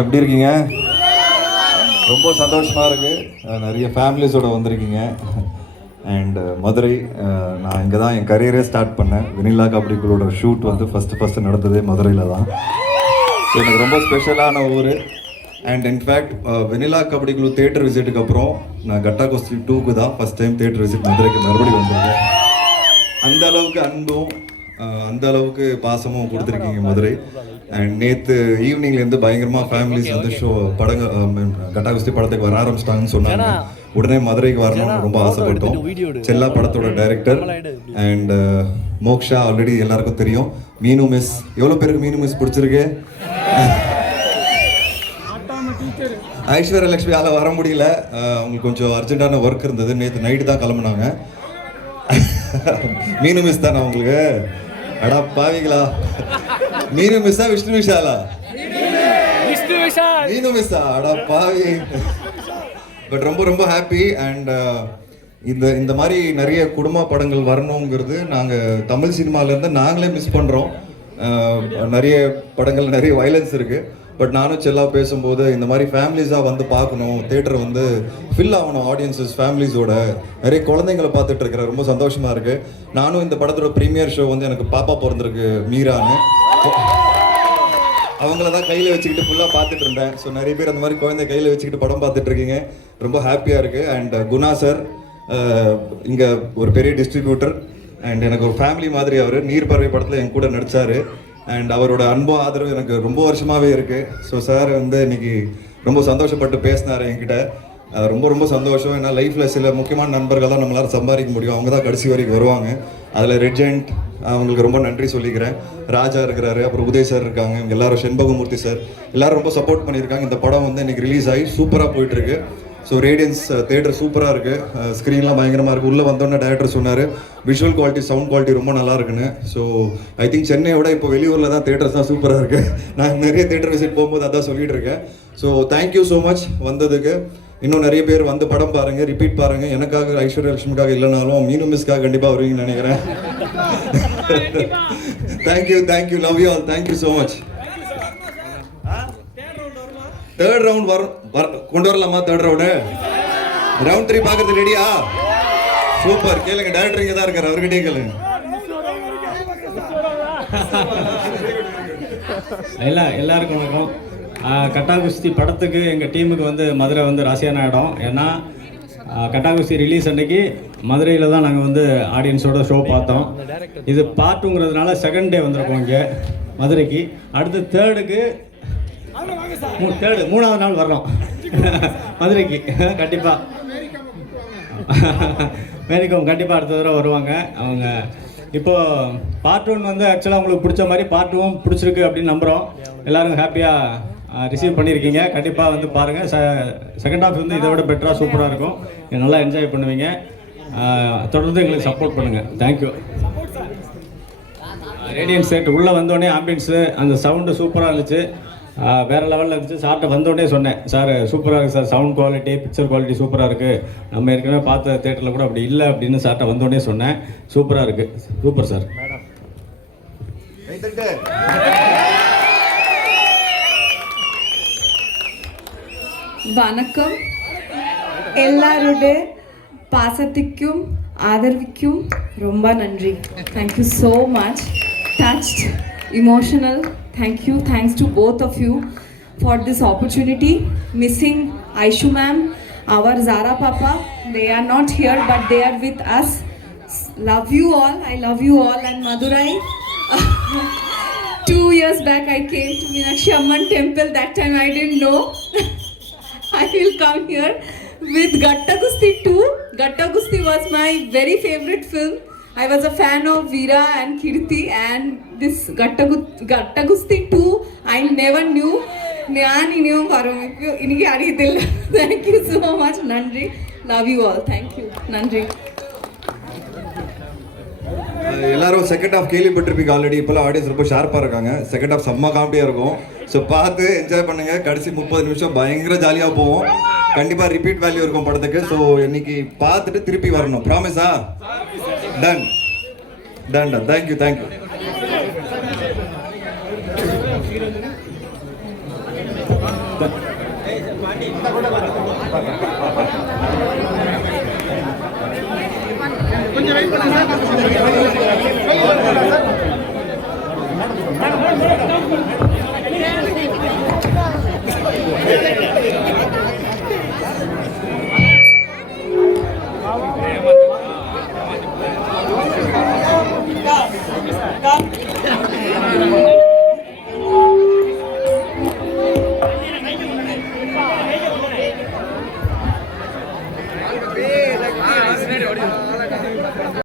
எப்படி இருக்கீங்க? ரொம்ப சந்தோஷமாக இருக்குது. நிறைய ஃபேமிலிஸோடு வந்திருக்கீங்க. அண்ட் மதுரை, நான் இங்கே தான் என் கரியரே ஸ்டார்ட் பண்ணேன். வெனிலா கபடி குழுவோட ஷூட் வந்து ஃபஸ்ட்டு நடந்ததே மதுரையில் தான். எனக்கு ரொம்ப ஸ்பெஷலான ஊர். அண்ட் இன்ஃபேக்ட் வெனிலா கபடி குழு தேட்டர் விசிட்டுக்கு அப்புறம் நான் கட்டா குஸ்தி 2க்கு தான் ஃபஸ்ட் டைம் தேட்டர் விசிட் மதுரைக்கு மறுபடியும் வந்திருக்கேன். அந்த அளவுக்கு அன்பும் அந்த அளவுக்கு பாசமும் கொடுத்துருக்கீங்க மதுரை. அண்ட் நேற்று ஈவினிங்லேருந்து பயங்கரமாக ஃபேமிலிஸ் வந்து கட்டா குஸ்தி படத்துக்கு வர ஆரம்பிச்சிட்டாங்கன்னு சொன்னாங்க. உடனே மதுரைக்கு வரணும்னு ரொம்ப ஆசைப்பட்டோம். செல்லா படத்தோட டைரக்டர் அண்ட் மோக்ஷா ஆல்ரெடி எல்லாருக்கும் தெரியும். மீனு மிஸ், எவ்வளோ பேருக்கு மீனு மிஸ் பிடிச்சிருக்கு? ஐஸ்வர்யா லட்சுமியால வர முடியல, அவங்களுக்கு கொஞ்சம் அர்ஜென்ட்டான ஒர்க் இருந்தது. நேற்று நைட்டு தான் கிளம்புனாங்க. மீனு மிஸ் தானே உங்களுக்கு? அடா பாவிங்களா, மீனு மிஸ்ஸா விஷ்ணு விஷாலா? மீனு மிஸ்ஸா? அடா பாவி. பட் ரொம்ப ரொம்ப ஹாப்பி. அண்ட் இந்த மாதிரி நிறைய குடும்ப படங்கள் வரணுங்கிறது நாங்கள் தமிழ் சினிமாவிலேருந்து நாங்களே மிஸ் பண்ணுறோம். நிறைய படங்கள் நிறைய வயலன்ஸ் இருக்குது. பட் நானும் செல்லா பேசும்போது இந்த மாதிரி ஃபேமிலிஸாக வந்து பார்க்கணும், தேட்டர் வந்து ஃபில் ஆகணும், ஆடியன்ஸஸ் ஃபேமிலிஸோட. நிறைய குழந்தைங்களை பார்த்துட்டு இருக்கிறேன், ரொம்ப சந்தோஷமாக இருக்குது. நானும் இந்த படத்தோட ப்ரீமியர் ஷோ வந்து எனக்கு பாப்பா பிறந்திருக்கு, மீரான்னு. அவங்கள தான் கையில் வச்சுக்கிட்டு ஃபுல்லாக பார்த்துட்டு இருந்தேன். ஸோ நிறைய பேர் அந்த மாதிரி குழந்தை கையில் வச்சுக்கிட்டு படம் பார்த்துட்டு இருக்கீங்க, ரொம்ப ஹாப்பியாக இருக்குது. அண்ட் குணா சார் இங்கே ஒரு பெரிய டிஸ்ட்ரிபியூட்டர் அண்ட் எனக்கு ஒரு ஃபேமிலி மாதிரி. அவர் நீர்பறவை படத்தில் என் கூட நடித்தார். அண்ட் அவரோட அன்பும் ஆதரவு எனக்கு ரொம்ப வருஷமாகவே இருக்குது. ஸோ சார் வந்து இன்னைக்கு ரொம்ப சந்தோஷப்பட்டு பேசினார் என்கிட்ட. ரொம்ப ரொம்ப சந்தோஷம். ஏன்னா லைஃப்பில் சில முக்கியமான நண்பர்கள் தான் நம்மளால் சம்பாதிக்க முடியும், அவங்க தான் கடைசி வரைக்கும் வருவாங்க. அதில் ரெஜெண்ட், அவங்களுக்கு ரொம்ப நன்றி சொல்லிக்கிறேன். ராஜா இருக்கிறாரு, அப்புறம் உதய் சார் இருக்காங்க, இவங்க எல்லாரும், செண்பகமூர்த்தி சார், எல்லாரும் ரொம்ப சப்போர்ட் பண்ணியிருக்காங்க. இந்த படம் வந்து இன்னைக்கு ரிலீஸ் ஆகி சூப்பராக போயிட்டுருக்கு. ஸோ ரேடியன்ஸ் தேட்டர் சூப்பராக இருக்குது, ஸ்க்ரீன்லாம் பயங்கரமாக இருக்குது. உள்ளே வந்தோன்னே டேரக்டர் சொன்னார் விஷுவல் குவாலிட்டி, சவுண்ட் குவாலிட்டி ரொம்ப நல்லா இருக்குன்னு. ஸோ ஐ திங்க் சென்னையோட இப்போ வெளியூரில் தான் தேட்டர்ஸ் தான் சூப்பராக இருக்குது. நான் நிறைய தேட்டர் விசிட் போகும்போது அதான் சொல்லிட்டு இருக்கேன். ஸோ தேங்க்யூ ஸோ மச் வந்ததுக்கு. இன்னும் நிறைய பேர் வந்து படம் பாருங்கள், ரிப்பீட் பாருங்கள். எனக்காக, ஐஸ்வர்யா லட்சுமிக்காக இல்லைனாலும் மீனு மிஸ்க்காக கண்டிப்பாக வருவீங்கன்னு நினைக்கிறேன். Thank you, love you all, thank you so much. Third round கொண்டு வரலாமா? தேர்ட் ரவுண்டு ரவுண்ட் 3 பார்க்கறது ரெடியா? சூப்பர். கேளுங்க, டைரக்டர் இங்கே தான் இருக்காரு, அவர்கிட்டயே கேளுங்க. எல்லாருக்கும் வணக்கம். கட்டா குஸ்தி படத்துக்கு எங்கள் டீமுக்கு வந்து மதுரை வந்து ராசியான இடம். ஏன்னா கட்டா குஸ்தி ரிலீஸ் அன்னைக்கு மதுரையில் தான் நாங்கள் வந்து ஆடியன்ஸோட ஷோ பார்த்தோம். இது பார்ட்டுங்கிறதுனால செகண்ட் டே வந்திருக்கோம் இங்கே மதுரைக்கு. அடுத்து தேர்டுக்கு மூணாவது நாள் வர்றோம் மதுரைக்கு. கண்டிப்பாக மேரிகம் கண்டிப்பாக அடுத்த தடவை வருவாங்க அவங்க. இப்போது பார்ட் 1 வந்து ஆக்சுவலாக உங்களுக்கு பிடிச்ச மாதிரி பார்ட் 2 பிடிச்சிருக்கு அப்படின்னு நம்புகிறோம். எல்லோரும் ஹாப்பியாக ரிசீவ் பண்ணியிருக்கீங்க. கண்டிப்பாக வந்து பாருங்கள். செகண்ட் ஹாஃப் வந்து இதை விட பெட்டராக சூப்பராக இருக்கும். நல்லா என்ஜாய் பண்ணுவீங்க. தொடர்ந்து எங்களுக்கு சப்போர்ட் பண்ணுங்கள். தேங்க்யூ. ரேடியன்ஸ் செட் உள்ளே வந்தோடனே ஆம்பியன்ஸு அந்த சவுண்டு சூப்பராக இருந்துச்சு, வேறு லெவலில் இருந்துச்சு. சார்ட்ட வந்தோடனே சொன்னேன், சார் சூப்பராக இருக்குது sir, sound quality, picture quality சூப்பராக இருக்குது. நம்ம ஏற்கனவே பார்த்த தேட்டரில் கூட அப்படி இல்லை அப்படின்னு சார்ட்ட வந்தோடனே சொன்னேன். சூப்பராக இருக்குது. Super sir. வணக்கம். எல்லாருடைய பாசத்துக்கும் ஆதரவுக்கும் ரொம்ப நன்றி. Thank you so much. Touched, emotional. Thanks to both of you for this opportunity. Missing Aishu ma'am, our Zara papa, they are not here but they are with us. Love you all, I love you all. And Madurai, 2 years back I came to Meenakshi Amman temple. That time I didn't know I will come here with Gatta Gusti 2. Gatta Gusti was my very favorite film. I was a fan of Veera and Kirti, and this Gatta Gusti 2 I never knew. Thank you so much. Nandri. Love you all. Thank you. Nandri. எல்லாரும் second half கேள்விப்பட்டிருப்பீங்க already. இப்போலாம் audience ரொம்ப ஷார்ப்பாக இருக்காங்க. Second half செம்ம காமெடியாக இருக்கும். So பார்த்து என்ஜாய் பண்ணுங்கள். கடைசி 30 நிமிஷம் பயங்கர ஜாலியாக போவோம். கண்டிப்பாக ரிப்பீட் வேல்யூ இருக்கும் படத்துக்கு. ஸோ இன்னைக்கு பார்த்துட்டு திருப்பி வரணும். ப்ராமிஸா? டன். தேங்க்யூ. கொஞ்சம் வெயிட் பண்ணுங்க சார்.